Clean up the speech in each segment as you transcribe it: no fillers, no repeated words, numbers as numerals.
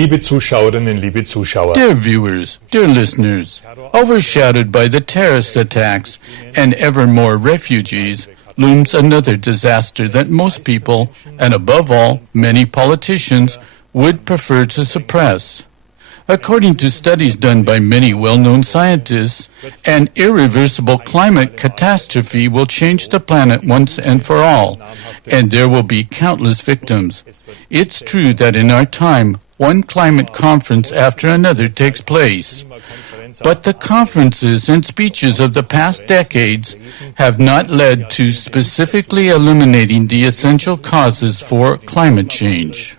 Liebe Zuschauerinnen, liebe Zuschauer. Dear viewers, dear listeners, overshadowed by the terrorist attacks and ever more refugees, looms another disaster that most people, and above all, many politicians, would prefer to suppress. According to studies done by many well-known scientists, an irreversible climate catastrophe will change the planet once and for all, and there will be countless victims. It's true that in our time, one climate conference after another takes place. But the conferences and speeches of the past decades have not led to specifically eliminating the essential causes for climate change.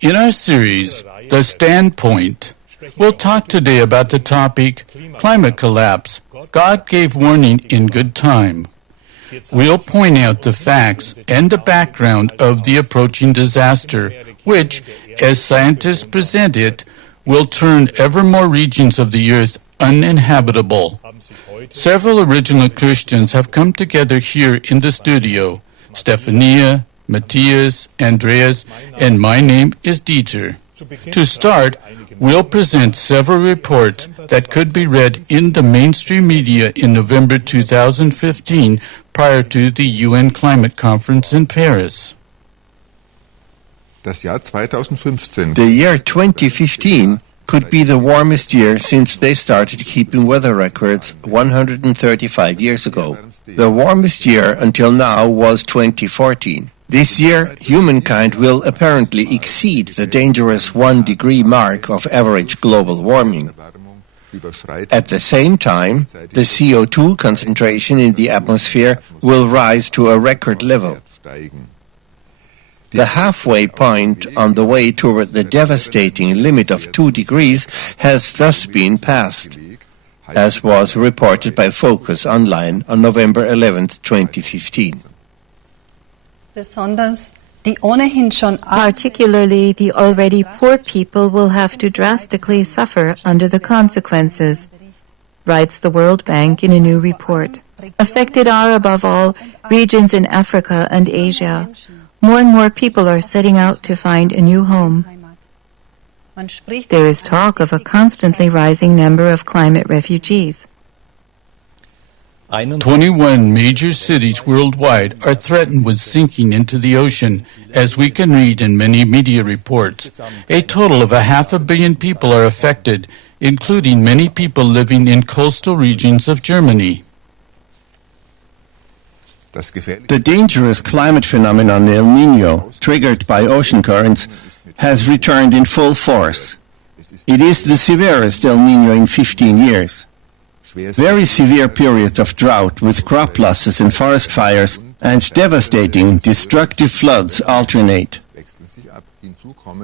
In our series, The Standpoint, we'll talk today about the topic, Climate Collapse. God gave warning in good time. We'll point out the facts and the background of the approaching disaster, which, as scientists present it, will turn ever more regions of the earth uninhabitable. Several original Christians have come together here in the studio. Stefania, Matthias, Andreas, and my name is Dieter. To start, we'll present several reports that could be read in the mainstream media in November 2015 prior to the UN Climate Conference in Paris. The year 2015 could be the warmest year since they started keeping weather records 135 years ago. The warmest year until now was 2014. This year, humankind will apparently exceed the dangerous 1-degree mark of average global warming. At the same time, the CO2 concentration in the atmosphere will rise to a record level. The halfway point on the way toward the devastating limit of 2 degrees has thus been passed, as was reported by Focus Online on November 11, 2015. Particularly, the already poor people will have to drastically suffer under the consequences, writes the World Bank in a new report. Affected are, above all, regions in Africa and Asia. More and more people are setting out to find a new home. There is talk of a constantly rising number of climate refugees. 21 major cities worldwide are threatened with sinking into the ocean, as we can read in many media reports. A total of 500 million people are affected, including many people living in coastal regions of Germany. The dangerous climate phenomenon El Niño, triggered by ocean currents, has returned in full force. It is the severest El Niño in 15 years. Very severe periods of drought with crop losses and forest fires and devastating, destructive floods alternate.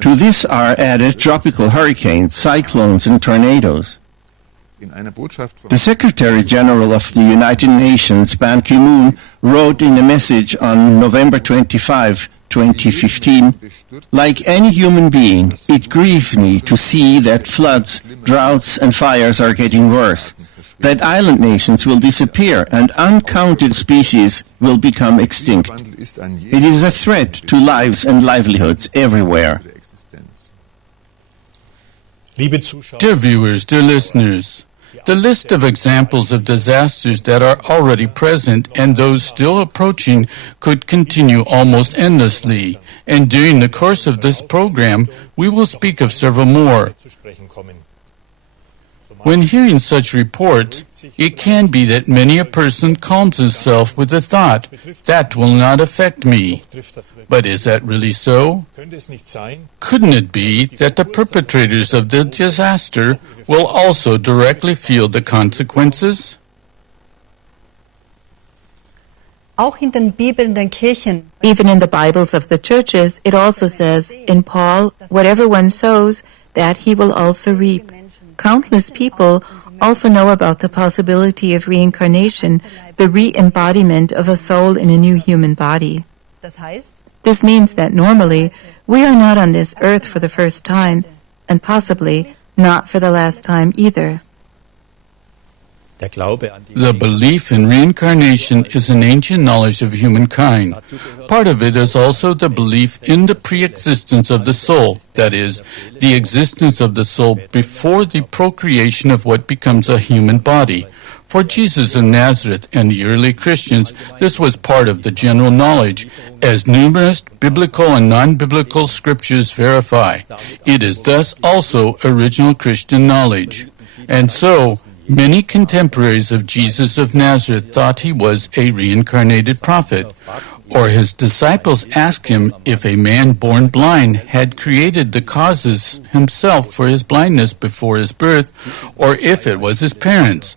To this are added tropical hurricanes, cyclones, and tornadoes. The Secretary General of the United Nations, Ban Ki-moon, wrote in a message on November 25, 2015, "Like any human being, it grieves me to see that floods, droughts, and fires are getting worse, that island nations will disappear and uncounted species will become extinct. It is a threat to lives and livelihoods everywhere." Dear viewers, dear listeners, the list of examples of disasters that are already present and those still approaching could continue almost endlessly, and during the course of this program, we will speak of several more. When hearing such reports, it can be that many a person calms himself with the thought, "That will not affect me." But is that really so? Couldn't it be that the perpetrators of the disaster will also directly feel the consequences? Even in the Bibles of the churches, it also says, in Paul, whatever one sows, that he will also reap. Countless people also know about the possibility of reincarnation, the re-embodiment of a soul in a new human body. This means that normally we are not on this earth for the first time, and possibly not for the last time either. The belief in reincarnation is an ancient knowledge of humankind. Part of it is also the belief in the pre-existence of the soul, that is, the existence of the soul before the procreation of what becomes a human body. For Jesus of Nazareth and the early Christians, this was part of the general knowledge, as numerous biblical and non-biblical scriptures verify. It is thus also original Christian knowledge. And so, many contemporaries of Jesus of Nazareth thought he was a reincarnated prophet, or his disciples asked him if a man born blind had created the causes himself for his blindness before his birth, or if it was his parents.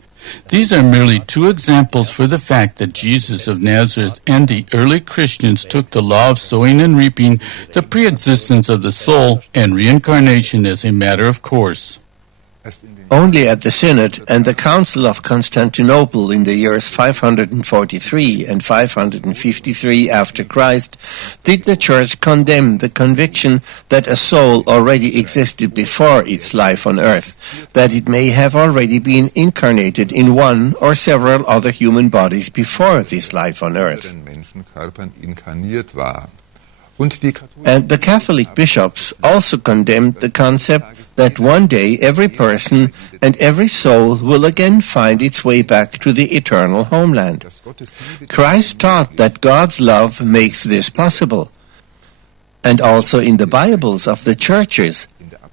These are merely two examples for the fact that Jesus of Nazareth and the early Christians took the law of sowing and reaping, the pre-existence of the soul, and reincarnation as a matter of course. Only at the Synod and the Council of Constantinople in the years 543 and 553 after Christ did the Church condemn the conviction that a soul already existed before its life on earth, that it may have already been incarnated in one or several other human bodies before this life on earth. And the Catholic bishops also condemned the concept that one day every person and every soul will again find its way back to the eternal homeland. Christ taught that God's love makes this possible. And also in the Bibles of the churches,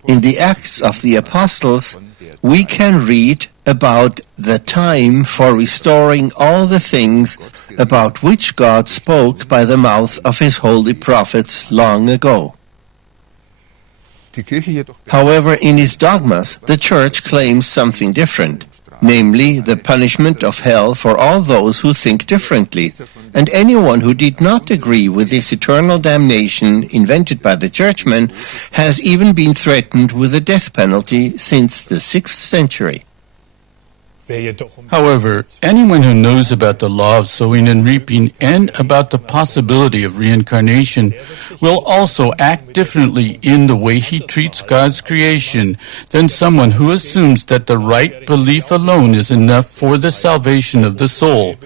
in the Acts of the Apostles, we can read about the time for restoring all the things about which God spoke by the mouth of his holy prophets long ago. However, in its dogmas, the Church claims something different, namely the punishment of hell for all those who think differently, and anyone who did not agree with this eternal damnation invented by the churchmen has even been threatened with the death penalty since the 6th century. However, anyone who knows about the law of sowing and reaping and about the possibility of reincarnation will also act differently in the way he treats God's creation than someone who assumes that the right belief alone is enough for the salvation of the soul,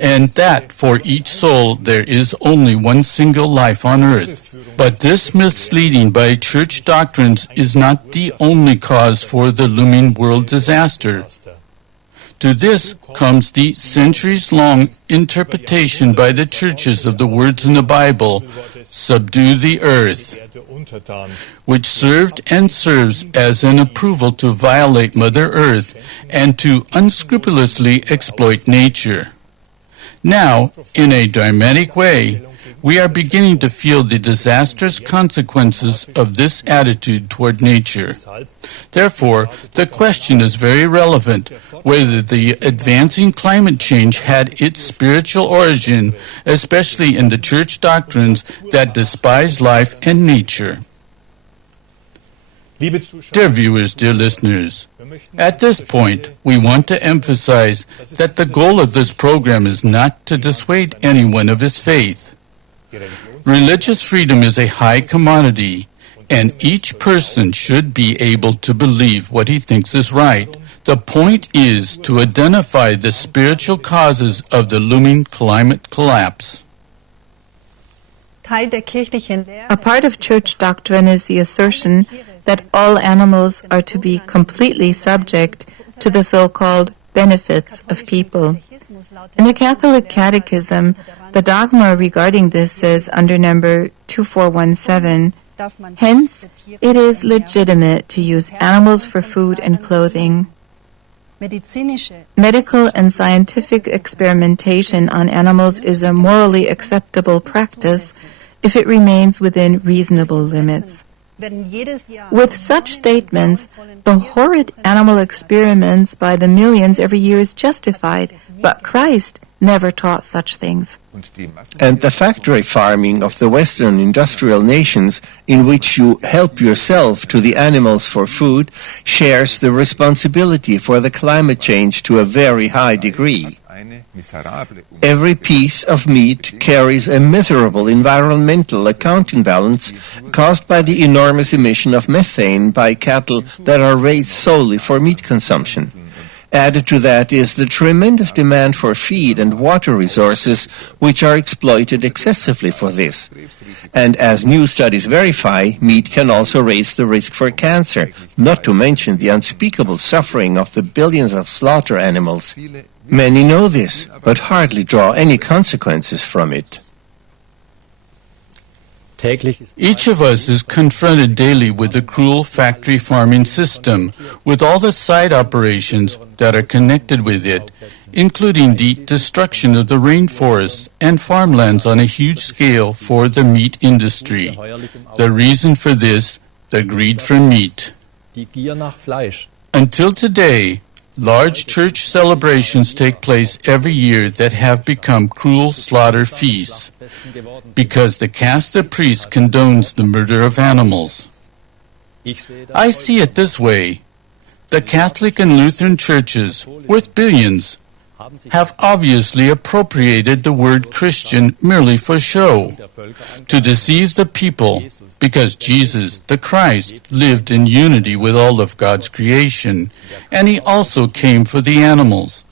and that for each soul there is only one single life on earth. But this misleading by church doctrines is not the only cause for the looming world disaster. To this comes the centuries-long interpretation by the churches of the words in the Bible, "Subdue the earth," which served and serves as an approval to violate Mother Earth and to unscrupulously exploit nature. Now, in a dramatic way, we are beginning to feel the disastrous consequences of this attitude toward nature. Therefore, the question is very relevant whether the advancing climate change had its spiritual origin, especially in the church doctrines that despise life and nature. Dear viewers, dear listeners, at this point, we want to emphasize that the goal of this program is not to dissuade anyone of his faith. Religious freedom is a high commodity, and each person should be able to believe what he thinks is right. The point is to identify the spiritual causes of the looming climate collapse. A part of church doctrine is the assertion that all animals are to be completely subject to the so-called benefits of people. In the Catholic Catechism, the dogma regarding this says under number 2417, hence, it is legitimate to use animals for food and clothing. Medical and scientific experimentation on animals is a morally acceptable practice if it remains within reasonable limits. With such statements, the horrid animal experiments by the millions every year is justified, but Christ never taught such things. And the factory farming of the Western industrial nations, in which you help yourself to the animals for food, shares the responsibility for the climate change to a very high degree. Every piece of meat carries a miserable environmental accounting balance caused by the enormous emission of methane by cattle that are raised solely for meat consumption. Added to that is the tremendous demand for feed and water resources, which are exploited excessively for this. And as new studies verify, meat can also raise the risk for cancer, not to mention the unspeakable suffering of the billions of slaughter animals. Many know this, but hardly draw any consequences from it. Each of us is confronted daily with the cruel factory farming system, with all the side operations that are connected with it, including the destruction of the rainforests and farmlands on a huge scale for the meat industry. The reason for this, the greed for meat. Until today, large church celebrations take place every year that have become cruel slaughter feasts, because the caste of priests condones the murder of animals. I see it this way. The Catholic and Lutheran churches, worth billions, have obviously appropriated the word Christian merely for show, to deceive the people, because Jesus, the Christ, lived in unity with all of God's creation, and he also came for the animals.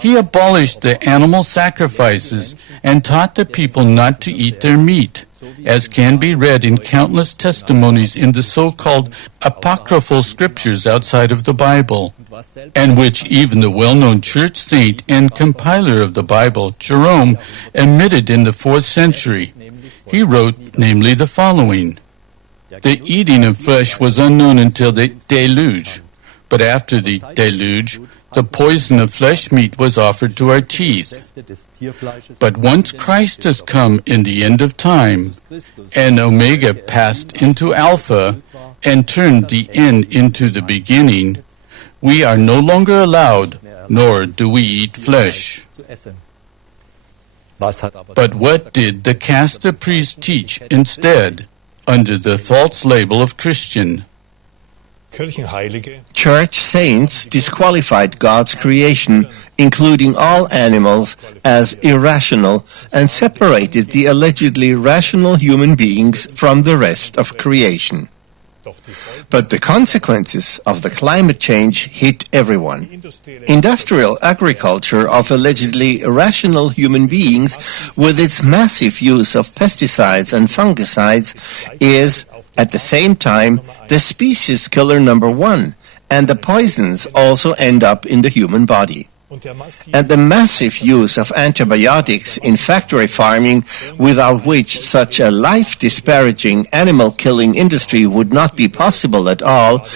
He abolished the animal sacrifices and taught the people not to eat their meat, as can be read in countless testimonies in the so-called apocryphal scriptures outside of the Bible, and which even the well-known church saint and compiler of the Bible, Jerome, admitted in the 4th century. He wrote, namely, the following: "The eating of flesh was unknown until the deluge, but after the deluge, the poison of flesh meat was offered to our teeth. But once Christ has come in the end of time, and Omega passed into Alpha, and turned the end into the beginning, we are no longer allowed, nor do we eat flesh." But what did the caste of priests teach instead, under the false label of Christian? Church saints disqualified God's creation, including all animals, as irrational and separated the allegedly rational human beings from the rest of creation. But the consequences of the climate change hit everyone. Industrial agriculture of allegedly irrational human beings, with its massive use of pesticides and fungicides, is at the same time the species killer number one, and the poisons also end up in the human body. And the massive use of antibiotics in factory farming, without which such a life-disparaging animal-killing industry would not be possible at all,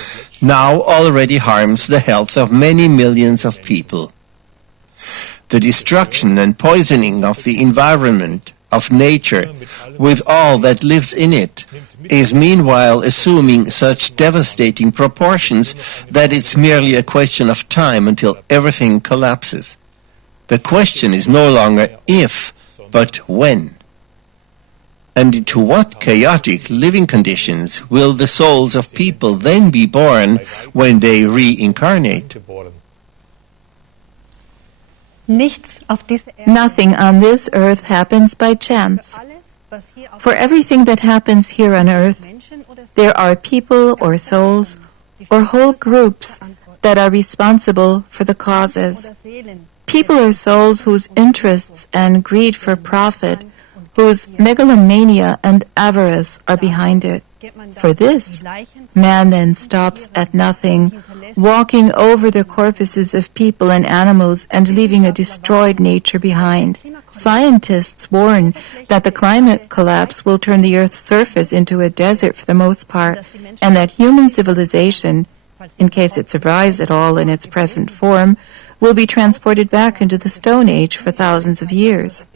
now already harms the health of many millions of people. The destruction and poisoning of the environment, of nature, with all that lives in it, is meanwhile assuming such devastating proportions that it's merely a question of time until everything collapses. The question is no longer if, but when. And into what chaotic living conditions will the souls of people then be born when they reincarnate? Nothing on this earth happens by chance. For everything that happens here on earth, there are people or souls or whole groups that are responsible for the causes. People or souls whose interests and greed for profit, whose megalomania and avarice are behind it. For this, man then stops at nothing, walking over the corpses of people and animals and leaving a destroyed nature behind. Scientists warn that the climate collapse will turn the Earth's surface into a desert for the most part, and that human civilization, in case it survives at all in its present form, will be transported back into the Stone Age for thousands of years.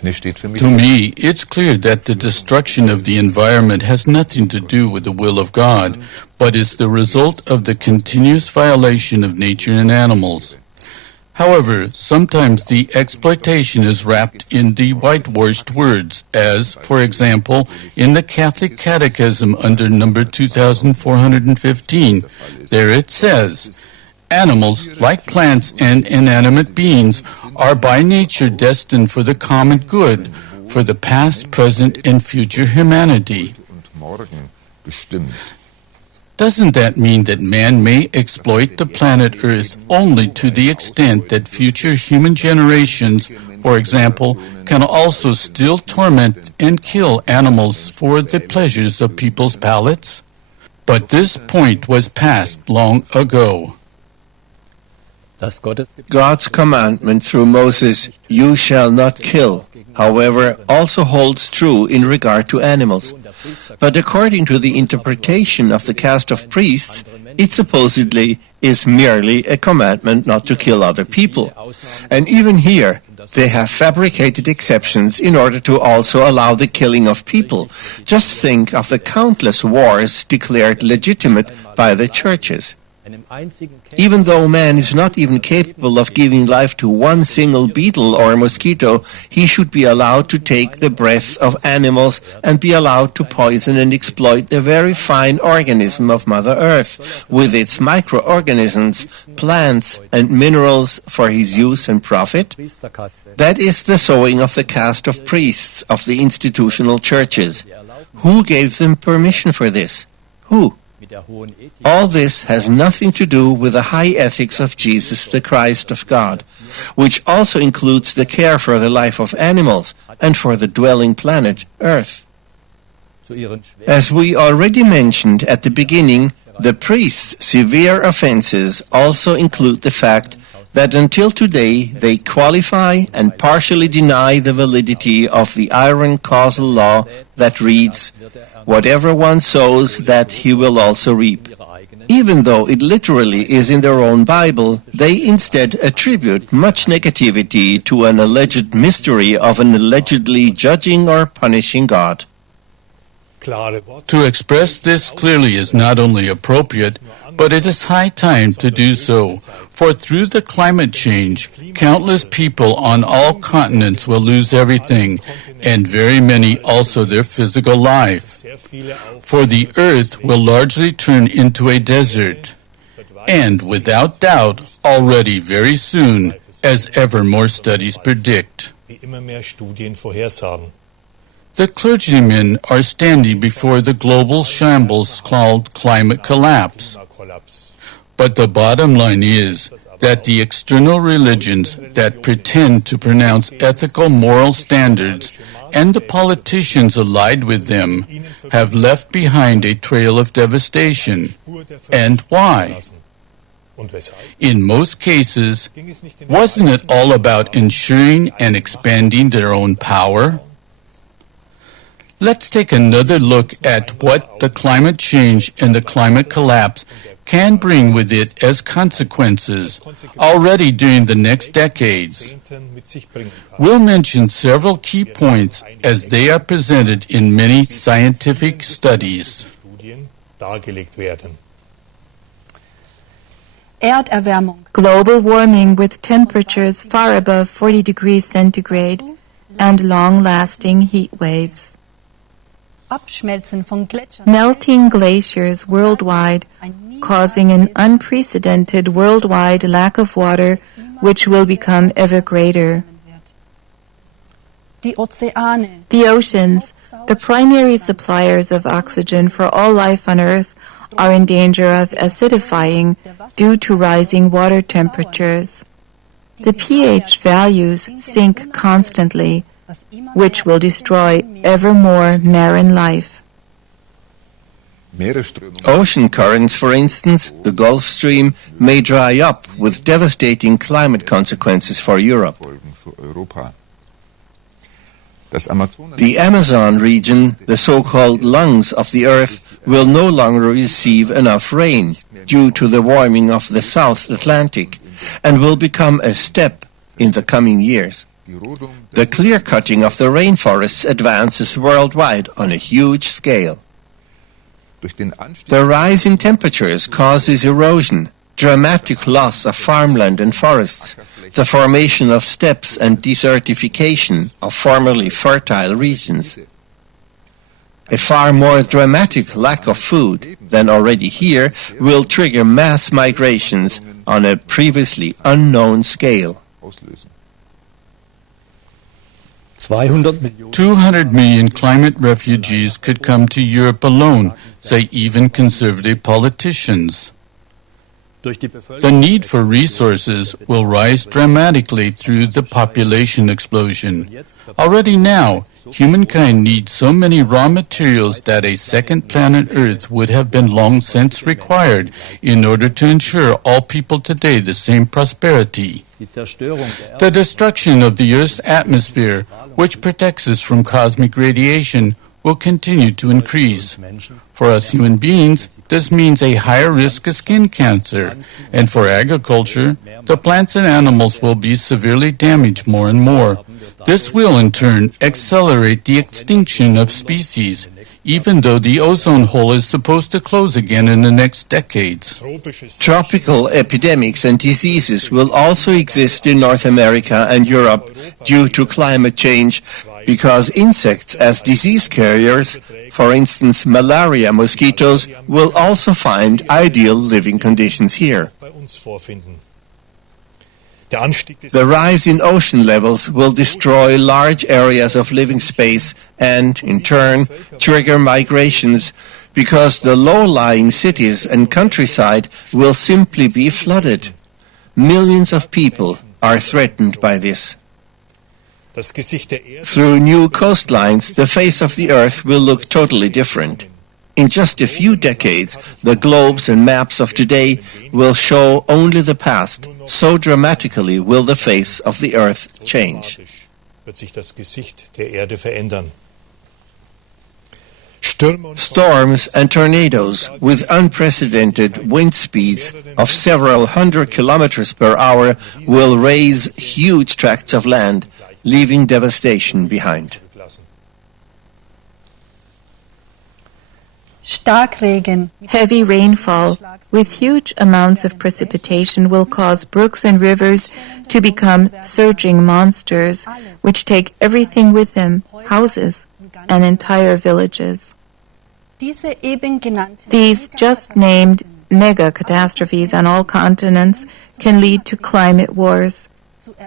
To me, it's clear that the destruction of the environment has nothing to do with the will of God, but is the result of the continuous violation of nature and animals. However, sometimes the exploitation is wrapped in the whitewashed words, as, for example, in the Catholic Catechism under number 2415. There it says, "Animals, like plants and inanimate beings, are by nature destined for the common good, for the past, present, and future humanity." Doesn't that mean that man may exploit the planet Earth only to the extent that future human generations, for example, can also still torment and kill animals for the pleasures of people's palates? But this point was passed long ago. God's commandment through Moses, "You shall not kill," however, also holds true in regard to animals. But according to the interpretation of the caste of priests, it supposedly is merely a commandment not to kill other people. And even here, they have fabricated exceptions in order to also allow the killing of people. Just think of the countless wars declared legitimate by the churches. Even though man is not even capable of giving life to one single beetle or mosquito, he should be allowed to take the breath of animals and be allowed to poison and exploit the very fine organism of Mother Earth with its microorganisms, plants, and minerals for his use and profit. That is the sowing of the caste of priests of the institutional churches. Who gave them permission for this? Who? All this has nothing to do with the high ethics of Jesus the Christ of God, which also includes the care for the life of animals and for the dwelling planet Earth. As we already mentioned at the beginning, the priests' severe offenses also include the fact that until today they qualify and partially deny the validity of the iron causal law that reads, "Whatever one sows, that he will also reap." Even though it literally is in their own Bible, they instead attribute much negativity to an alleged mystery of an allegedly judging or punishing God. To express this clearly is not only appropriate, but it is high time to do so, for through the climate change, countless people on all continents will lose everything, and very many also their physical life. For the earth will largely turn into a desert, and without doubt, already very soon, as ever more studies predict. The clergymen are standing before the global shambles called climate collapse. But the bottom line is that the external religions that pretend to pronounce ethical moral standards and the politicians allied with them have left behind a trail of devastation. And why? In most cases, wasn't it all about ensuring and expanding their own power? Let's take another look at what the climate change and the climate collapse can bring with it as consequences already during the next decades. We'll mention several key points as they are presented in many scientific studies. Global warming with temperatures far above 40 degrees centigrade and long-lasting heat waves. Melting glaciers worldwide, causing an unprecedented worldwide lack of water, which will become ever greater. The oceans, the primary suppliers of oxygen for all life on Earth, are in danger of acidifying due to rising water temperatures. The pH values sink constantly, which will destroy ever more marine life. Ocean currents, for instance, the Gulf Stream, may dry up with devastating climate consequences for Europe. The Amazon region, the so-called lungs of the Earth, will no longer receive enough rain due to the warming of the South Atlantic and will become a steppe in the coming years. The clear-cutting of the rainforests advances worldwide on a huge scale. The rise in temperatures causes erosion, dramatic loss of farmland and forests, the formation of steppes and desertification of formerly fertile regions. A far more dramatic lack of food than already here will trigger mass migrations on a previously unknown scale. 200 million climate refugees could come to Europe alone, say even conservative politicians. The need for resources will rise dramatically through the population explosion. Already now, humankind needs so many raw materials that a second planet Earth would have been long since required in order to ensure all people today the same prosperity. The destruction of the Earth's atmosphere, which protects us from cosmic radiation, will continue to increase. For us human beings, this means a higher risk of skin cancer, and for agriculture, the plants and animals will be severely damaged more and more. This will, in turn, accelerate the extinction of species, even though the ozone hole is supposed to close again in the next decades. Tropical epidemics and diseases will also exist in North America and Europe due to climate change, because insects as disease carriers, for instance malaria mosquitoes, will also find ideal living conditions here. The rise in ocean levels will destroy large areas of living space and, in turn, trigger migrations, because the low-lying cities and countryside will simply be flooded. Millions of people are threatened by this. Through new coastlines, the face of the Earth will look totally different. In just a few decades, the globes and maps of today will show only the past. So dramatically will the face of the Earth change. Storms and tornadoes with unprecedented wind speeds of several hundred kilometers per hour will raze huge tracts of land, leaving devastation behind. Heavy rainfall with huge amounts of precipitation will cause brooks and rivers to become surging monsters, which take everything with them, houses and entire villages. These just named mega catastrophes on all continents can lead to climate wars,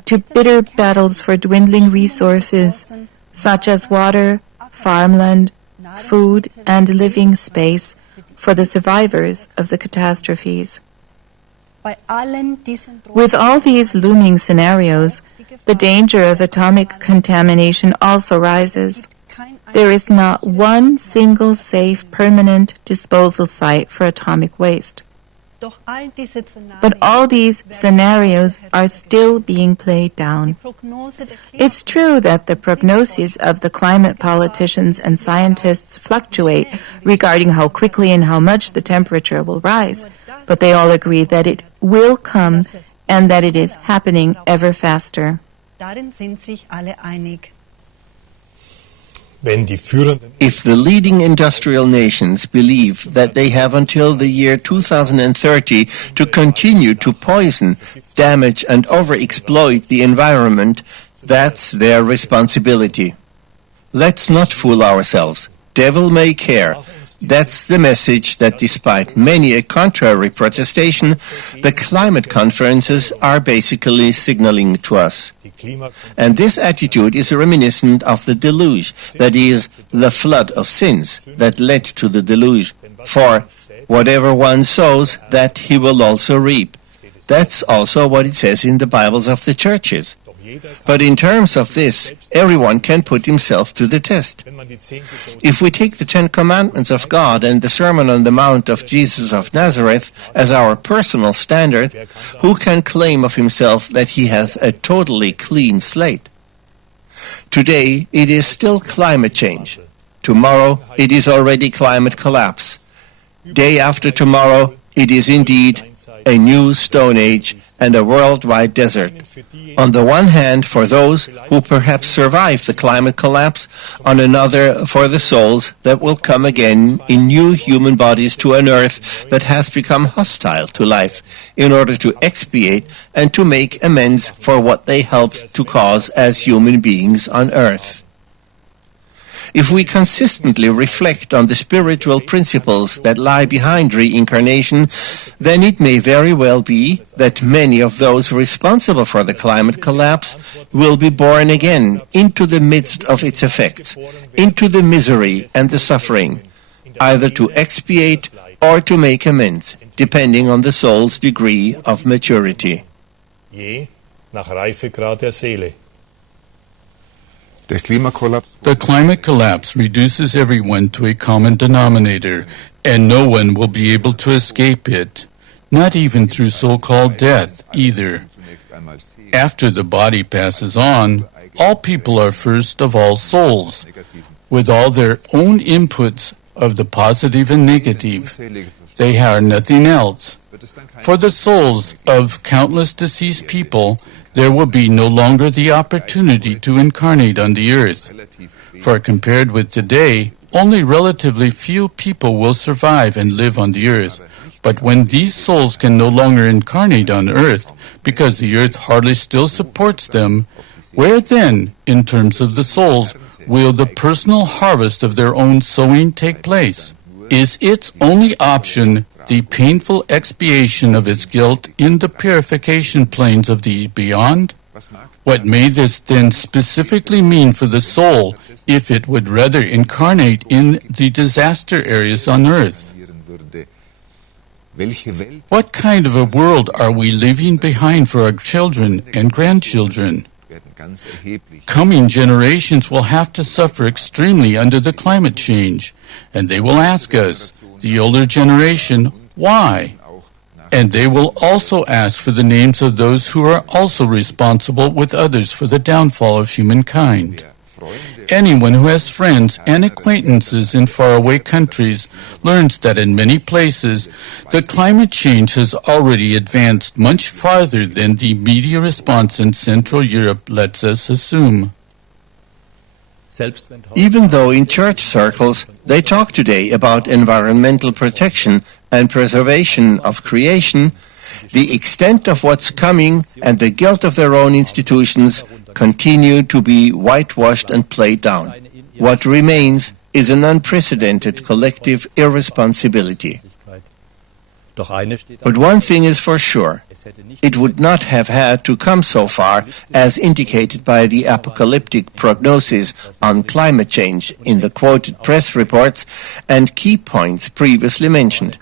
to bitter battles for dwindling resources such as water, farmland, food and living space for the survivors of the catastrophes. With all these looming scenarios, the danger of atomic contamination also rises. There is not one single safe permanent disposal site for atomic waste. But all these scenarios are still being played down. It's true that the prognoses of the climate politicians and scientists fluctuate regarding how quickly and how much the temperature will rise, but they all agree that it will come and that it is happening ever faster. If the leading industrial nations believe that they have until the year 2030 to continue to poison, damage and overexploit the environment, that's their responsibility. Let's not fool ourselves. Devil may care. That's the message that despite many a contrary protestation, the climate conferences are basically signaling to us. And this attitude is reminiscent of the deluge, that is, the flood of sins that led to the deluge. For whatever one sows, that he will also reap. That's also what it says in the Bibles of the churches. But in terms of this, everyone can put himself to the test. If we take the 10 Commandments of God and the Sermon on the Mount of Jesus of Nazareth as our personal standard, who can claim of himself that he has a totally clean slate? Today, it is still climate change. Tomorrow, it is already climate collapse. Day after tomorrow, it is indeed a new Stone Age and a worldwide desert. On the one hand, for those who perhaps survive the climate collapse, on another, for the souls that will come again in new human bodies to an earth that has become hostile to life, in order to expiate and to make amends for what they helped to cause as human beings on earth. If we consistently reflect on the spiritual principles that lie behind reincarnation, then it may very well be that many of those responsible for the climate collapse will be born again into the midst of its effects, into the misery and the suffering, either to expiate or to make amends, depending on the soul's degree of maturity. Je nach Reifegrad der Seele. The climate collapse reduces everyone to a common denominator, and no one will be able to escape it, not even through so-called death either. After the body passes on, all people are first of all souls, with all their own inputs of the positive and negative. They are nothing else. For the souls of countless deceased people, there will be no longer the opportunity to incarnate on the earth. For compared with today, only relatively few people will survive and live on the earth. But when these souls can no longer incarnate on earth, because the earth hardly still supports them, where then, in terms of the souls, will the personal harvest of their own sowing take place? Is its only option the painful expiation of its guilt in the purification planes of the beyond? What may this then specifically mean for the soul if it would rather incarnate in the disaster areas on earth? What kind of a world are we leaving behind for our children and grandchildren? Coming generations will have to suffer extremely under the climate change, and they will ask us, the older generation, why? And they will also ask for the names of those who are also responsible with others for the downfall of humankind. Anyone who has friends and acquaintances in faraway countries learns that in many places the climate change has already advanced much farther than the media response in Central Europe lets us assume. Even though in church circles they talk today about environmental protection and preservation of creation, the extent of what's coming and the guilt of their own institutions continue to be whitewashed and played down. What remains is an unprecedented collective irresponsibility. But one thing is for sure, it would not have had to come so far as indicated by the apocalyptic prognosis on climate change in the quoted press reports and key points previously mentioned.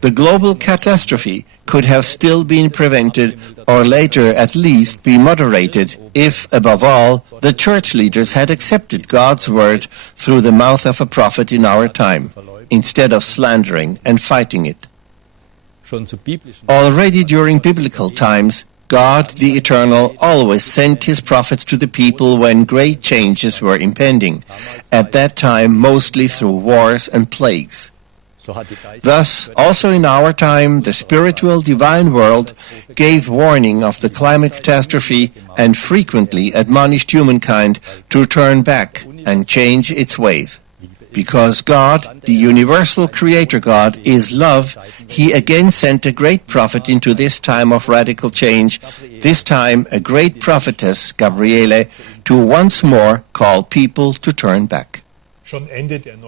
The global catastrophe could have still been prevented or later at least be moderated if, above all, the church leaders had accepted God's word through the mouth of a prophet in our time, instead of slandering and fighting it. Already during biblical times, God, the Eternal, always sent his prophets to the people when great changes were impending, at that time mostly through wars and plagues. Thus, also in our time, the spiritual divine world gave warning of the climate catastrophe and frequently admonished humankind to turn back and change its ways. Because God, the universal creator God, is love, he again sent a great prophet into this time of radical change, this time a great prophetess, Gabriele, to once more call people to turn back.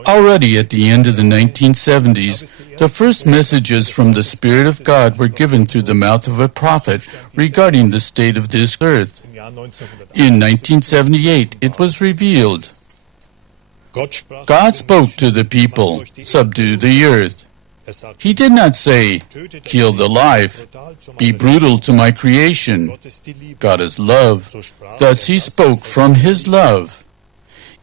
Already at the end of the 1970s, the first messages from the Spirit of God were given through the mouth of a prophet regarding the state of this earth. In 1978, it was revealed. God spoke to the people, subdue the earth. He did not say, kill the life, be brutal to my creation. God is love. Thus he spoke from his love.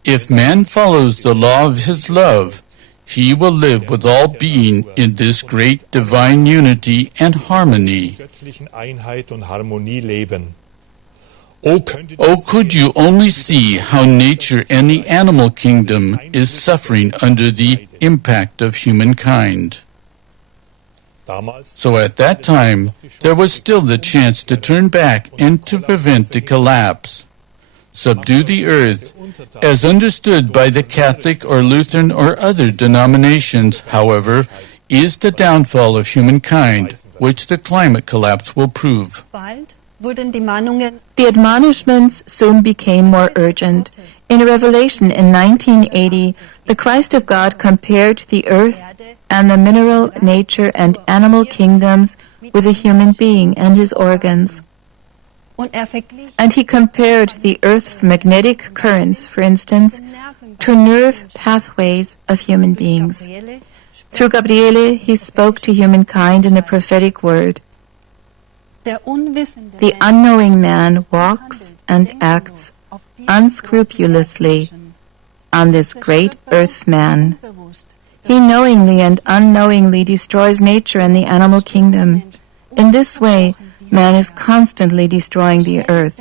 If man follows the law of his love, he will live with all being in this great divine unity and harmony. Oh, could you only see how nature and the animal kingdom is suffering under the impact of humankind. So at that time, there was still the chance to turn back and to prevent the collapse. Subdue the earth, as understood by the Catholic or Lutheran or other denominations, however, is the downfall of humankind, which the climate collapse will prove. The admonishments soon became more urgent. In a revelation in 1980, the Christ of God compared the earth and the mineral, nature, and animal kingdoms with a human being and his organs. And he compared the earth's magnetic currents, for instance, to nerve pathways of human beings. Through Gabriele, he spoke to humankind in the prophetic word. The unknowing man walks and acts unscrupulously on this great earth man. He knowingly and unknowingly destroys nature and the animal kingdom. In this way, man is constantly destroying the earth.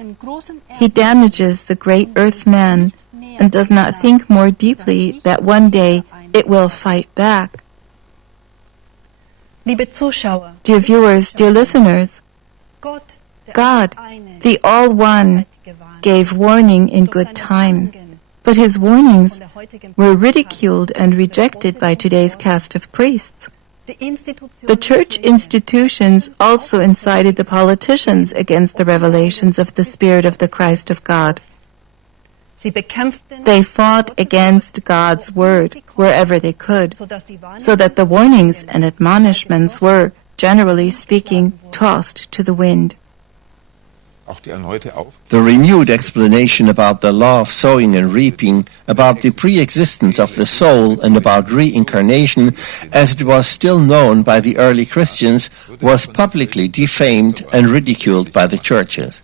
He damages the great earth man and does not think more deeply that one day it will fight back. Dear viewers, dear listeners, God, the All-One, gave warning in good time, but his warnings were ridiculed and rejected by today's caste of priests. The church institutions also incited the politicians against the revelations of the Spirit of the Christ of God. They fought against God's word wherever they could, so that the warnings and admonishments were, generally speaking, tossed to the wind. The renewed explanation about the law of sowing and reaping, about the pre-existence of the soul, and about reincarnation, as it was still known by the early Christians, was publicly defamed and ridiculed by the churches.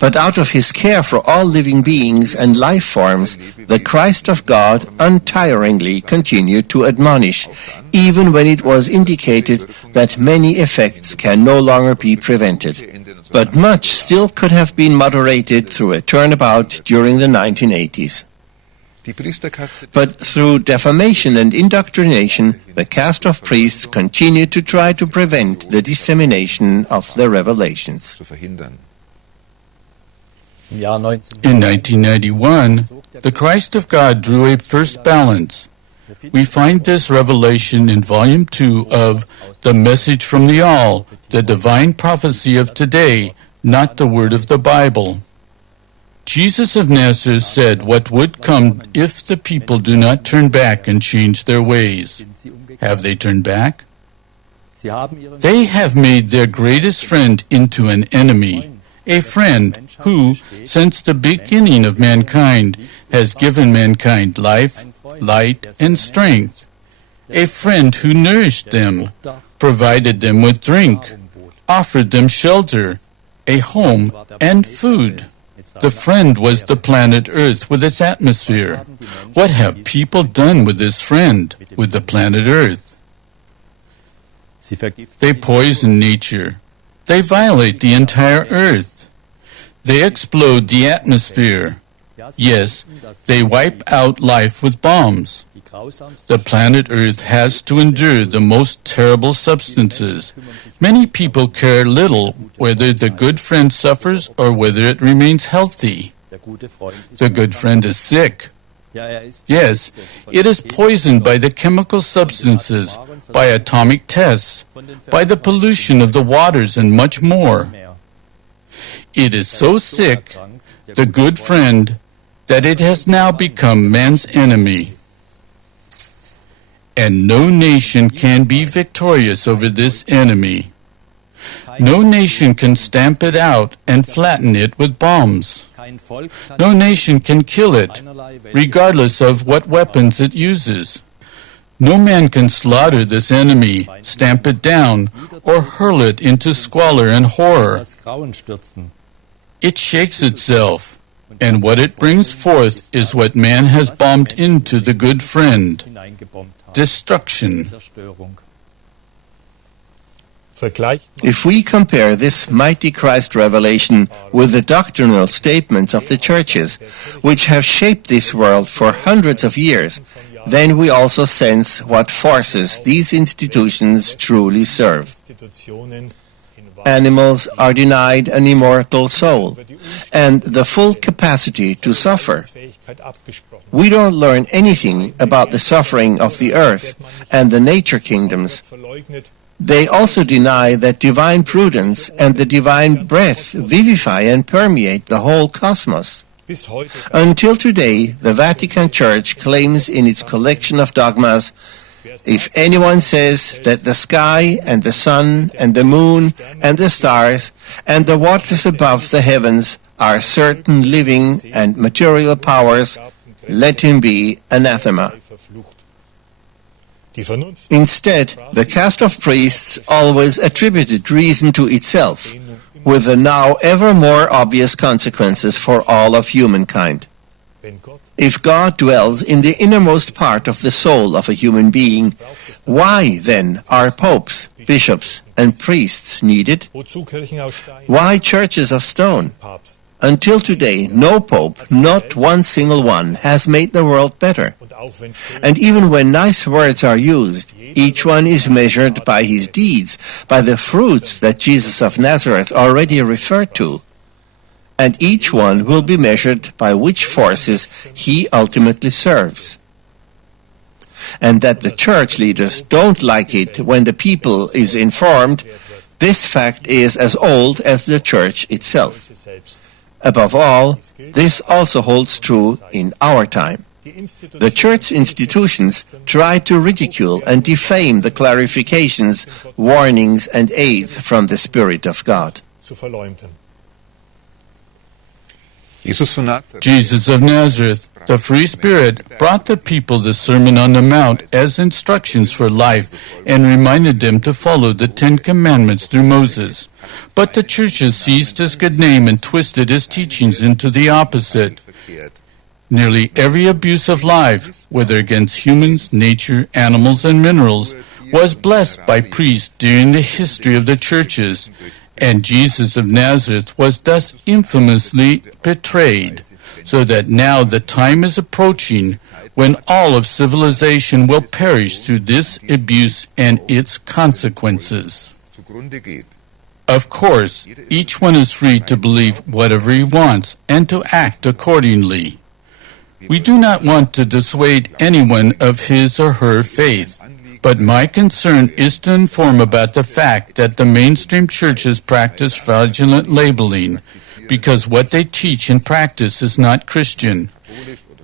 But out of his care for all living beings and life forms, the Christ of God untiringly continued to admonish, even when it was indicated that many effects can no longer be prevented. But much still could have been moderated through a turnabout during the 1980s. But through defamation and indoctrination, the caste of priests continued to try to prevent the dissemination of the revelations. In 1991, the Christ of God drew a first balance. We find this revelation in Volume 2 of The Message from the All, the Divine Prophecy of Today, not the Word of the Bible. Jesus of Nazareth said what would come if the people do not turn back and change their ways. Have they turned back? They have made their greatest friend into an enemy. A friend who, since the beginning of mankind, has given mankind life, light, and strength. A friend who nourished them, provided them with drink, offered them shelter, a home, and food. The friend was the planet Earth with its atmosphere. What have people done with this friend, with the planet Earth? They poison nature. They violate the entire Earth. They explode the atmosphere. Yes, they wipe out life with bombs. The planet Earth has to endure the most terrible substances. Many people care little whether the good friend suffers or whether it remains healthy. The good friend is sick. Yes, it is poisoned by the chemical substances, by atomic tests, by the pollution of the waters, and much more. It is so sick, the good friend, that it has now become man's enemy. And no nation can be victorious over this enemy. No nation can stamp it out and flatten it with bombs. No nation can kill it, regardless of what weapons it uses. No man can slaughter this enemy, stamp it down, or hurl it into squalor and horror. It shakes itself, and what it brings forth is what man has bombed into the good friend: destruction. If we compare this mighty Christ revelation with the doctrinal statements of the churches, which have shaped this world for hundreds of years, then we also sense what forces these institutions truly serve. Animals are denied an immortal soul and the full capacity to suffer. We don't learn anything about the suffering of the earth and the nature kingdoms. They also deny that divine prudence and the divine breath vivify and permeate the whole cosmos. Until today, the Vatican Church claims in its collection of dogmas, if anyone says that the sky and the sun and the moon and the stars and the waters above the heavens are certain living and material powers, let him be anathema. Instead, the caste of priests always attributed reason to itself, with the now ever more obvious consequences for all of humankind. If God dwells in the innermost part of the soul of a human being, why then are popes, bishops, and priests needed? Why churches of stone? Until today, no pope, not one single one, has made the world better. And even when nice words are used, each one is measured by his deeds, by the fruits that Jesus of Nazareth already referred to. And each one will be measured by which forces he ultimately serves. And that the church leaders don't like it when the people is informed, this fact is as old as the church itself. Above all, this also holds true in our time. The church institutions try to ridicule and defame the clarifications, warnings, and aids from the Spirit of God. Jesus of Nazareth, the free spirit, brought the people the Sermon on the Mount as instructions for life and reminded them to follow the 10 Commandments through Moses. But the churches seized his good name and twisted his teachings into the opposite. Nearly every abuse of life, whether against humans, nature, animals, and minerals, was blessed by priests during the history of the churches, and Jesus of Nazareth was thus infamously betrayed, so that now the time is approaching when all of civilization will perish through this abuse and its consequences. Of course, each one is free to believe whatever he wants and to act accordingly. We do not want to dissuade anyone of his or her faith, but my concern is to inform about the fact that the mainstream churches practice fraudulent labeling, because what they teach and practice is not Christian.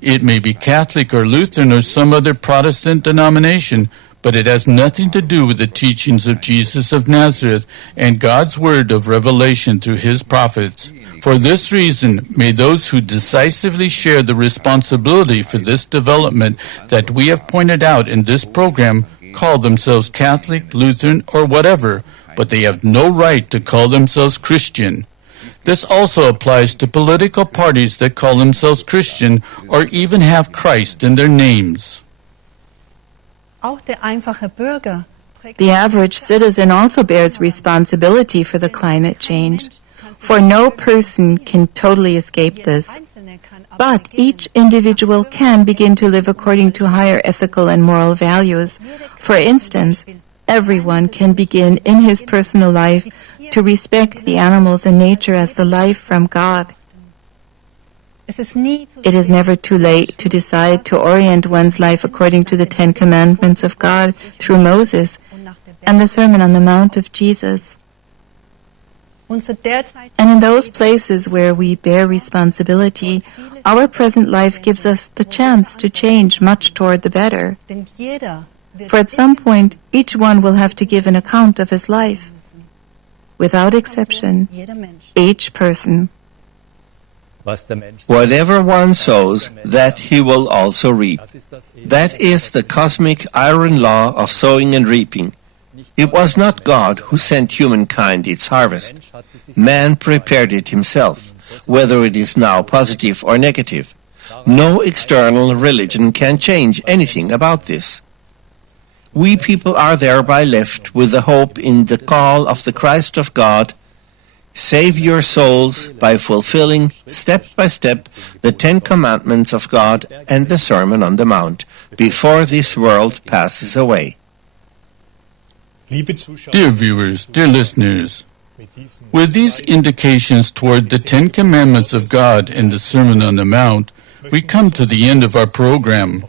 It may be Catholic or Lutheran or some other Protestant denomination, but it has nothing to do with the teachings of Jesus of Nazareth and God's word of revelation through his prophets. For this reason, may those who decisively share the responsibility for this development that we have pointed out in this program call themselves Catholic, Lutheran, or whatever, but they have no right to call themselves Christian. This also applies to political parties that call themselves Christian or even have Christ in their names. The average citizen also bears responsibility for the climate change, for no person can totally escape this. But each individual can begin to live according to higher ethical and moral values. For instance, everyone can begin in his personal life to respect the animals and nature as the life from God. It is never too late to decide to orient one's life according to the 10 Commandments of God through Moses and the Sermon on the Mount of Jesus. And in those places where we bear responsibility, our present life gives us the chance to change much toward the better. For at some point, each one will have to give an account of his life. Without exception, each person. Whatever one sows, that he will also reap. That is the cosmic iron law of sowing and reaping. It was not God who sent humankind its harvest. Man prepared it himself, whether it is now positive or negative. No external religion can change anything about this. We people are thereby left with the hope in the call of the Christ of God, save your souls by fulfilling step by step the 10 Commandments of God and the Sermon on the Mount before this world passes away. Dear viewers, dear listeners, with these indications toward the 10 Commandments of God and the Sermon on the Mount, we come to the end of our program.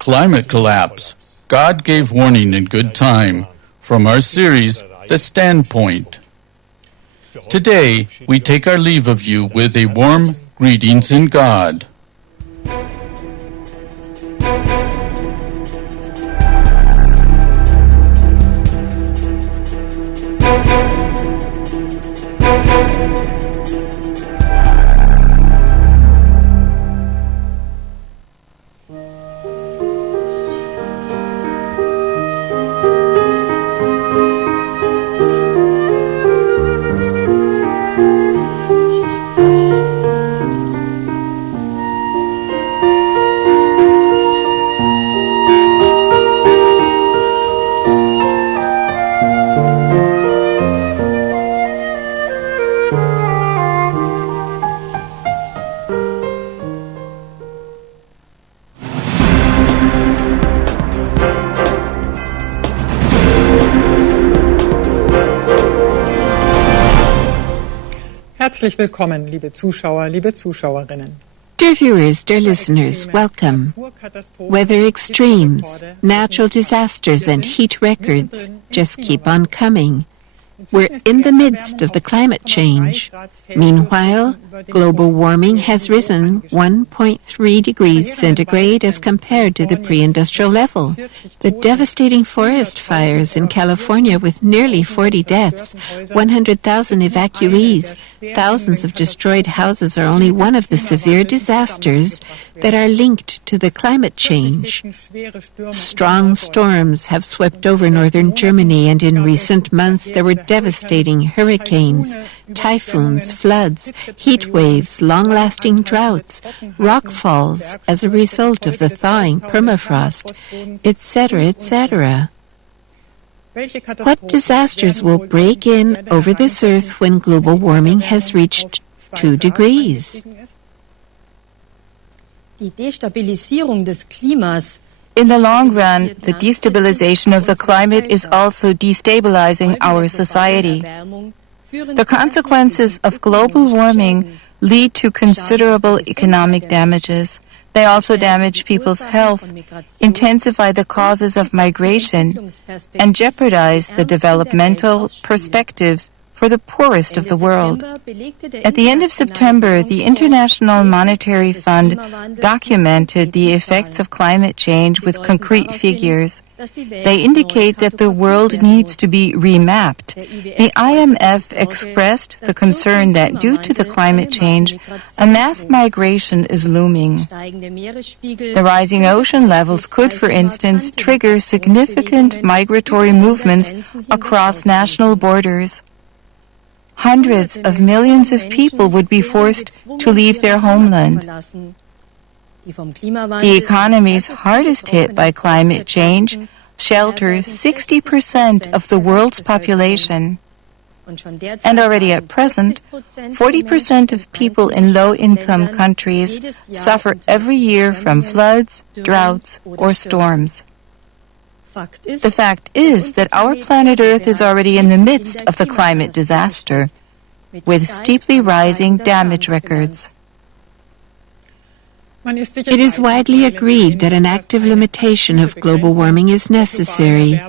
Climate collapse. God gave warning in good time. from our series, The Standpoint. Today, we take our leave of you with a warm greetings in God. Herzlich willkommen, liebe Zuschauer, liebe Zuschauerinnen. Dear viewers, dear listeners, welcome. Weather extremes, natural disasters and heat records just keep on coming. We're in the midst of the climate change. Meanwhile, global warming has risen 1.3 degrees centigrade as compared to the pre-industrial level. The devastating forest fires in California with nearly 40 deaths, 100,000 evacuees, thousands of destroyed houses are only one of the severe disasters that are linked to the climate change. Strong storms have swept over northern Germany, and in recent months there were devastating hurricanes, typhoons, floods, heat waves, long-lasting droughts, rockfalls as a result of the thawing permafrost, etc., etc. What disasters will break in over this earth when global warming has reached 2 degrees? In the long run, the destabilization of the climate is also destabilizing our society. The consequences of global warming lead to considerable economic damages. They also damage people's health, intensify the causes of migration, and jeopardize the developmental perspectives for the poorest of the world. At the end of September, the International Monetary Fund documented the effects of climate change with concrete figures. They indicate that the world needs to be remapped. The IMF expressed the concern that due to the climate change, a mass migration is looming. The rising ocean levels could, for instance, trigger significant migratory movements across national borders. Hundreds of millions of people would be forced to leave their homeland. The economies hardest hit by climate change shelter 60% of the world's population. And already at present, 40% of people in low-income countries suffer every year from floods, droughts, or storms. The fact is that our planet Earth is already in the midst of the climate disaster, with steeply rising damage records. It is widely agreed that an active limitation of global warming is necessary,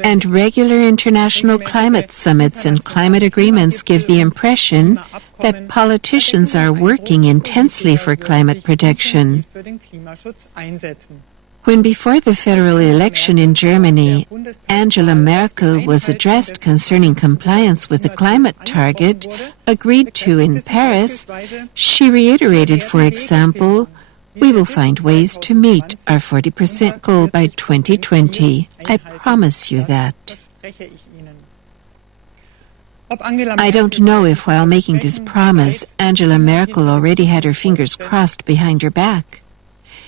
and regular international climate summits and climate agreements give the impression that politicians are working intensely for climate protection. When before the federal election in Germany, Angela Merkel was addressed concerning compliance with the climate target agreed to in Paris, she reiterated, for example, "We will find ways to meet our 40% goal by 2020. I promise you that." I don't know if while making this promise, Angela Merkel already had her fingers crossed behind her back.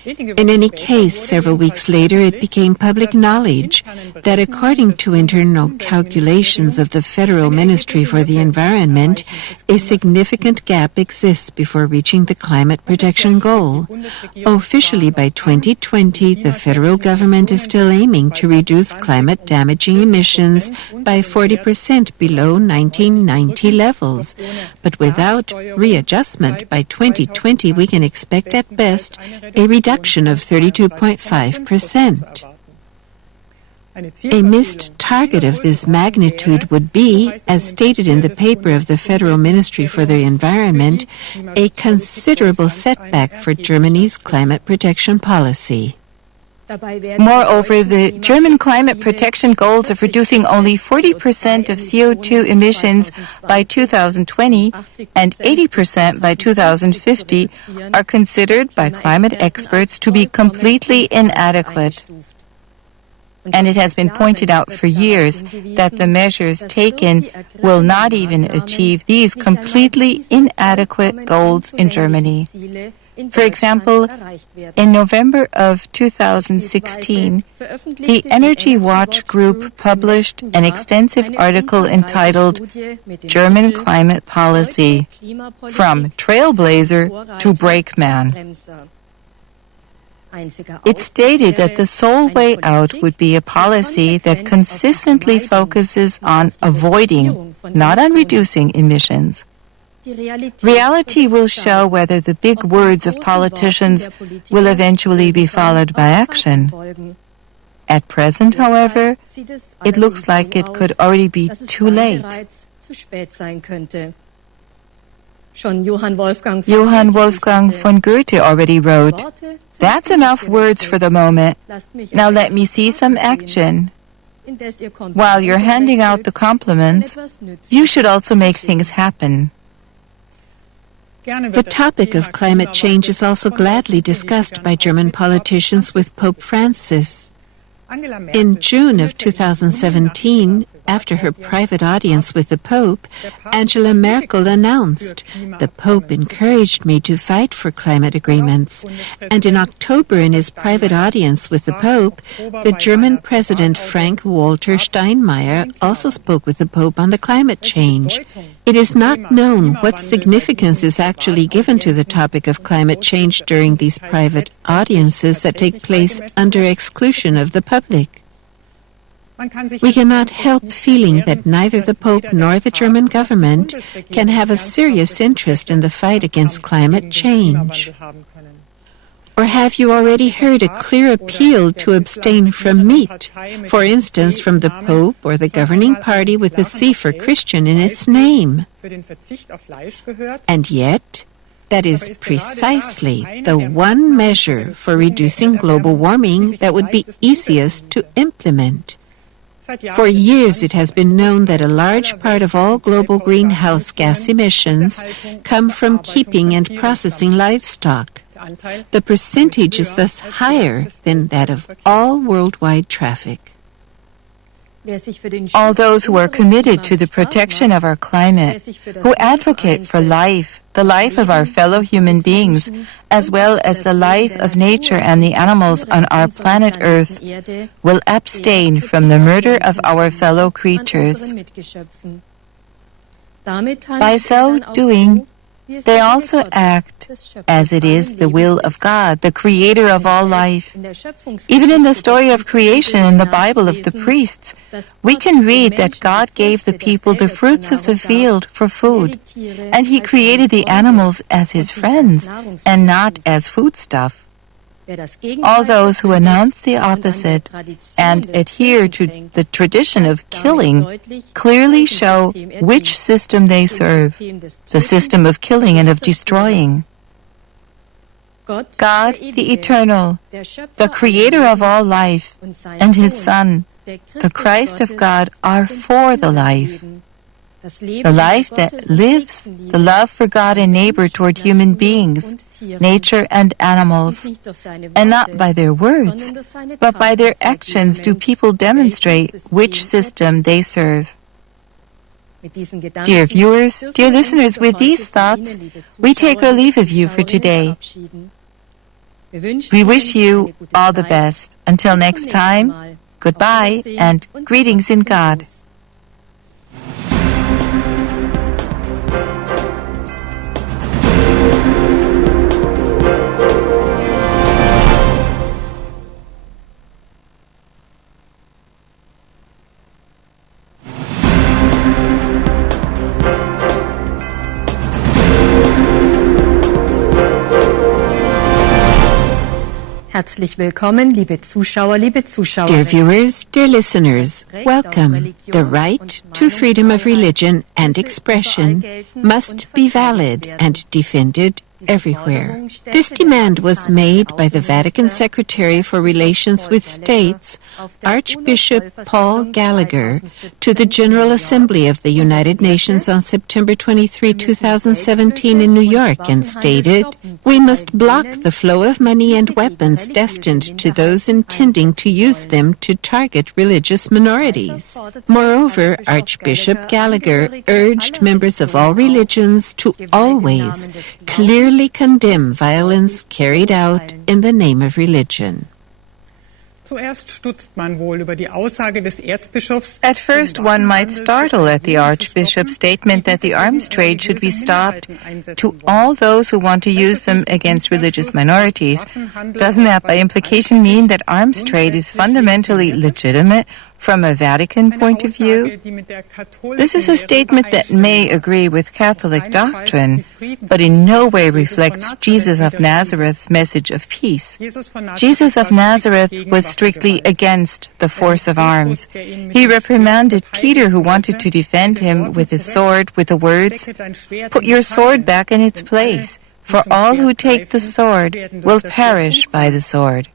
In any case, several weeks later, it became public knowledge that according to internal calculations of the Federal Ministry for the Environment, a significant gap exists before reaching the climate protection goal. Officially, by 2020, the federal government is still aiming to reduce climate-damaging emissions by 40% below 1990 levels. But without readjustment, by 2020, we can expect at best a reduction of 32.5%. A missed target of this magnitude would be, as stated in the paper of the Federal Ministry for the Environment, a considerable setback for Germany's climate protection policy. Moreover, the German climate protection goals of reducing only 40% of CO2 emissions by 2020 and 80% by 2050 are considered by climate experts to be completely inadequate. And it has been pointed out for years that the measures taken will not even achieve these completely inadequate goals in Germany. For example, in November of 2016, the Energy Watch Group published an extensive article entitled German Climate Policy, From Trailblazer to Brakeman. It stated that the sole way out would be a policy that consistently focuses on avoiding, not on reducing, emissions. Reality will show whether the big words of politicians will eventually be followed by action. At present, however, it looks like it could already be too late. Johann Wolfgang von Goethe already wrote, "That's enough words for the moment. Now let me see some action." While you're handing out the compliments, you should also make things happen. The topic of climate change is also gladly discussed by German politicians with Pope Francis. In June of 2017, after her private audience with the Pope, Angela Merkel announced, "The Pope encouraged me to fight for climate agreements." And in October, in his private audience with the Pope, the German President Frank-Walter Steinmeier also spoke with the Pope on the climate change. It is not known what significance is actually given to the topic of climate change during these private audiences that take place under exclusion of the public. We cannot help feeling that neither the Pope nor the German government can have a serious interest in the fight against climate change. Or have you already heard a clear appeal to abstain from meat, for instance, from the Pope or the governing party with the C for Christian in its name? And yet, that is precisely the one measure for reducing global warming that would be easiest to implement. For years it has been known that a large part of all global greenhouse gas emissions come from keeping and processing livestock. The percentage is thus higher than that of all worldwide traffic. All those who are committed to the protection of our climate, who advocate for life, the life of our fellow human beings, as well as the life of nature and the animals on our planet Earth, will abstain from the murder of our fellow creatures. By so doing, they also act as it is the will of God, the creator of all life. Even in the story of creation in the Bible of the priests, we can read that God gave the people the fruits of the field for food, and he created the animals as his friends and not as foodstuff. All those who announce the opposite and adhere to the tradition of killing clearly show which system they serve, the system of killing and of destroying. God, the Eternal, the Creator of all life, and His Son, the Christ of God, are for the life. The life that lives the love for God and neighbor toward human beings, nature and animals. And not by their words, but by their actions do people demonstrate which system they serve. Dear viewers, dear listeners, with these thoughts, we take our leave of you for today. We wish you all the best. Until next time, goodbye and greetings in God. Herzlich willkommen, liebe Zuschauer, liebe Dear Zuschauerinnen. viewers, dear listeners, welcome. The right to freedom of religion and expression must be valid and defended everywhere. This demand was made by the Vatican Secretary for Relations with States, Archbishop Paul Gallagher, to the General Assembly of the United Nations on September 23, 2017 in New York, and stated, "We must block the flow of money and weapons destined to those intending to use them to target religious minorities." Moreover, Archbishop Gallagher urged members of all religions to always clearly condemn violence carried out in the name of religion. Zuerst stutzt man wohl über die Aussage des Erzbischofs. At first, one might startle at the Archbishop's statement that the arms trade should be stopped to all those who want to use them against religious minorities. Doesn't that by implication mean that arms trade is fundamentally legitimate from a Vatican point of view? This is a statement that may agree with Catholic doctrine, but in no way reflects Jesus of Nazareth's message of peace. Jesus of Nazareth was strictly against the force of arms. He reprimanded Peter, who wanted to defend him with his sword, with the words, "Put your sword back in its place, for all who take the sword will perish by the sword."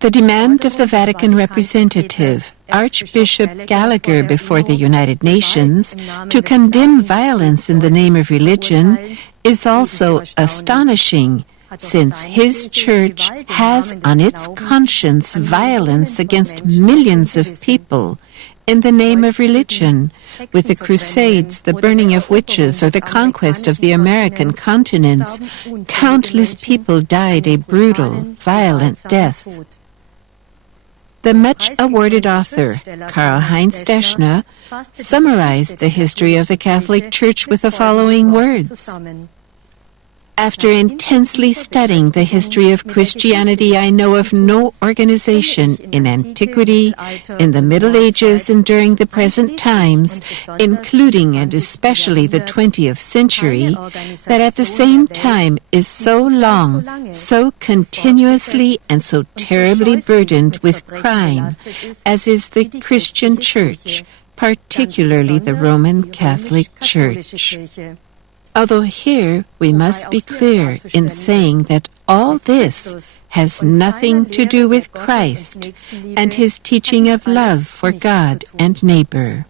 The demand of the Vatican representative, Archbishop Gallagher, before the United Nations to condemn violence in the name of religion is also astonishing, since his church has on its conscience violence against millions of people in the name of religion, with the Crusades, the burning of witches, or the conquest of the American continents. Countless people died a brutal, violent death. The much-awarded author, Karl-Heinz Deschner, summarized the history of the Catholic Church with the following words. After intensely studying the history of Christianity, I know of no organization in antiquity, in the Middle Ages, and during the present times, including and especially the 20th century, that at the same time is so long, so continuously, and so terribly burdened with crime as is the Christian Church, particularly the Roman Catholic Church. Although here we must be clear in saying that all this has nothing to do with Christ and his teaching of love for God and neighbor.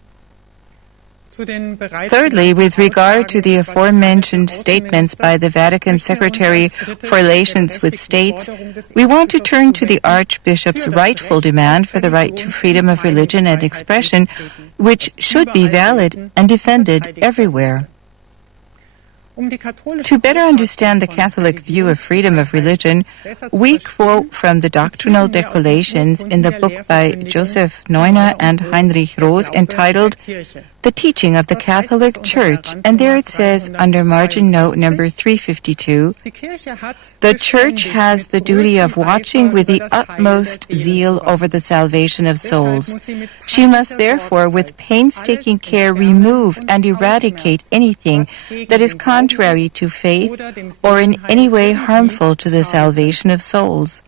Thirdly, with regard to the aforementioned statements by the Vatican Secretary for Relations with States, we want to turn to the Archbishop's rightful demand for the right to freedom of religion and expression, which should be valid and defended everywhere. To better understand the Catholic view of freedom of religion, we quote from the doctrinal declarations in the book by Joseph Neuner and Heinrich Roos entitled The Teaching of the Catholic Church, and there it says under margin note number 352, "The Church has the duty of watching with the utmost zeal over the salvation of souls. She must therefore with painstaking care remove and eradicate anything that is contrary to faith or in any way harmful to the salvation of souls."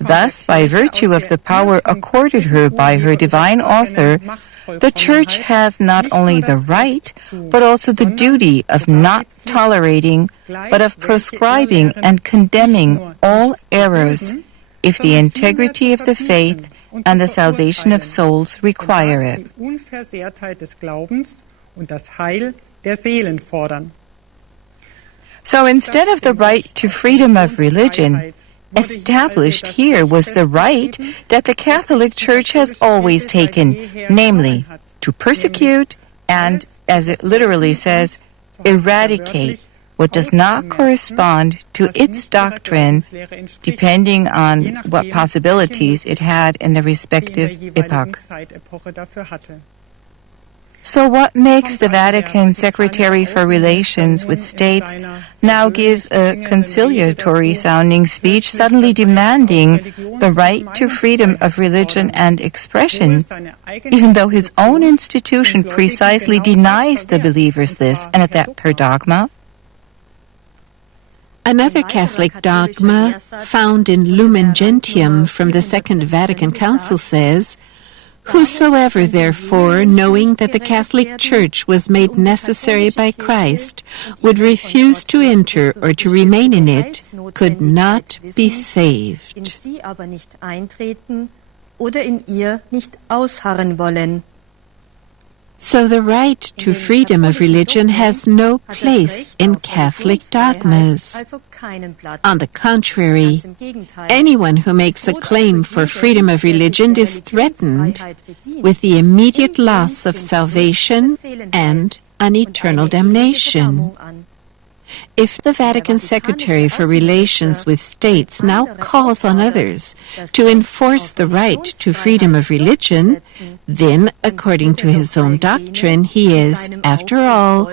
Thus, by virtue of the power accorded her by her divine author, the Church has not only the right, but also the duty of not tolerating, but of proscribing and condemning all errors, if the integrity of the faith and the salvation of souls require it. So instead of the right to freedom of religion, established here was the right that the Catholic Church has always taken, namely, to persecute and, as it literally says, eradicate what does not correspond to its doctrine, depending on what possibilities it had in the respective epoch. So what makes the Vatican Secretary for Relations with States now give a conciliatory-sounding speech, suddenly demanding the right to freedom of religion and expression, even though his own institution precisely denies the believers this, and at that per dogma? Another Catholic dogma found in Lumen Gentium from the Second Vatican Council says, "Whosoever, therefore, knowing that the Catholic Church was made necessary by Christ, would refuse to enter or to remain in it, could not be saved." in sie aber nicht eintreten oder in ihr nicht ausharren wollen. So the right to freedom of religion has no place in Catholic dogmas. On the contrary, anyone who makes a claim for freedom of religion is threatened with the immediate loss of salvation and an eternal damnation. If the Vatican Secretary for Relations with States now calls on others to enforce the right to freedom of religion, then, according to his own doctrine, he is, after all,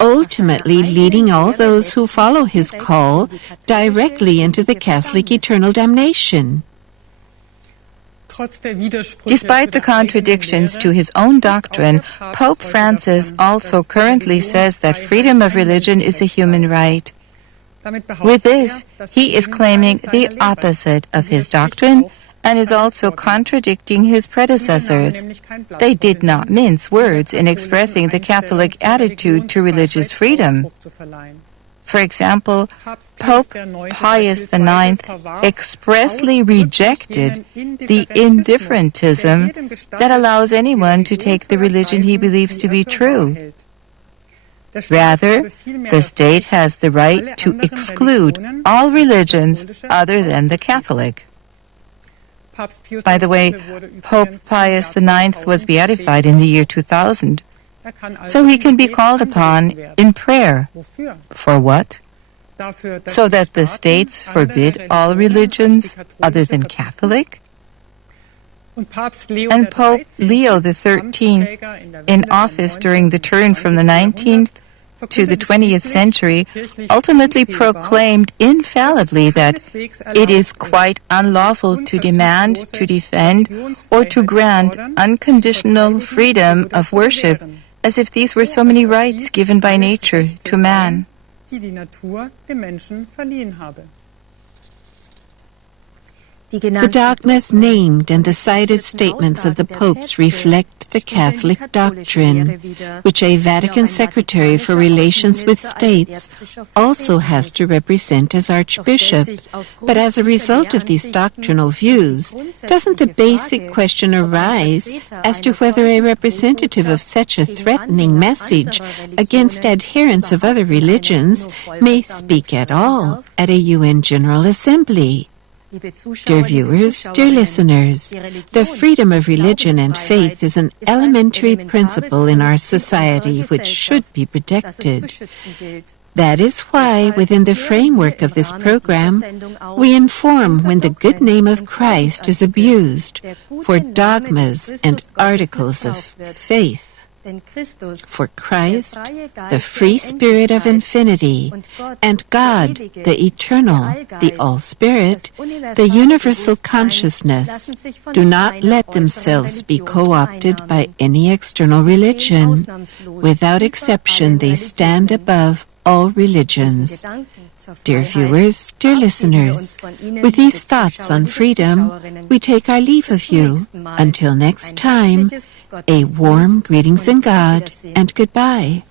ultimately leading all those who follow his call directly into the Catholic eternal damnation. Despite the contradictions to his own doctrine, Pope Francis also currently says that freedom of religion is a human right. With this, he is claiming the opposite of his doctrine and is also contradicting his predecessors. They did not mince words in expressing the Catholic attitude to religious freedom. For example, Pope Pius IX expressly rejected the indifferentism that allows anyone to take the religion he believes to be true. Rather, the state has the right to exclude all religions other than the Catholic. By the way, Pope Pius IX was beatified in the year 2000. So he can be called upon in prayer. For what? So that the states forbid all religions other than Catholic? And Pope Leo XIII, in office during the turn from the 19th to the 20th century, ultimately proclaimed infallibly that it is quite unlawful to demand, to defend, or to grant unconditional freedom of worship, as if these were so many rights given by nature to man. The dogmas named and the cited statements of the popes reflect the Catholic doctrine, which a Vatican Secretary for Relations with States also has to represent as Archbishop. But as a result of these doctrinal views, doesn't the basic question arise as to whether a representative of such a threatening message against adherents of other religions may speak at all at a UN General Assembly? Dear viewers, dear listeners, the freedom of religion and faith is an elementary principle in our society which should be protected. That is why, within the framework of this program, we inform when the good name of Christ is abused for dogmas and articles of faith. For Christ, the free spirit of infinity, and God, the eternal, the all-spirit, the universal consciousness, do not let themselves be co-opted by any external religion. Without exception, they stand above all religions. Dear viewers, dear listeners, with these thoughts on freedom, we take our leave of you. Until next time, a warm greetings in God and goodbye.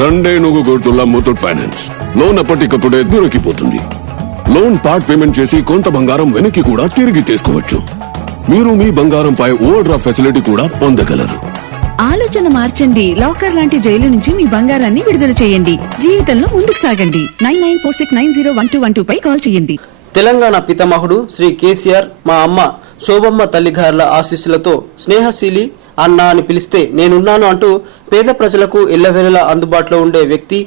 రెండేనుగు గుర్తుల Muthoot finance. Loan అప్పటికప్పుడే దొరికిపోతుంది. Loan part payment చేసి కొంత బంగారం వెనక్కి కూడా తిరిగి తీసుకోవచ్చు. మీరు మీ బంగారంపై ఓవర్ డ్రాఫ్ట్ ఫెసిలిటీ కూడా పొందగలరు. ఆలోచన మార్చండి. లాకర్ లాంటి జైలు నుంచి మీ బంగారాన్ని విడుదల చేయండి. జీవితంలో ముందుకు సాగండి. 9946901212 పై కాల్ చేయండి. తెలంగాణ పితామహుడు శ్రీ కేసీఆర్ మా అమ్మ శోభమ్మ తల్లిగారుల ఆశీస్సులతో స్నేహశీలి అన్న అని పిలిస్తే నేనున్నాను అంటూ పేద ప్రజలకు ఎల్లవేళలా అందుబాటులో ఉండే వ్యక్తి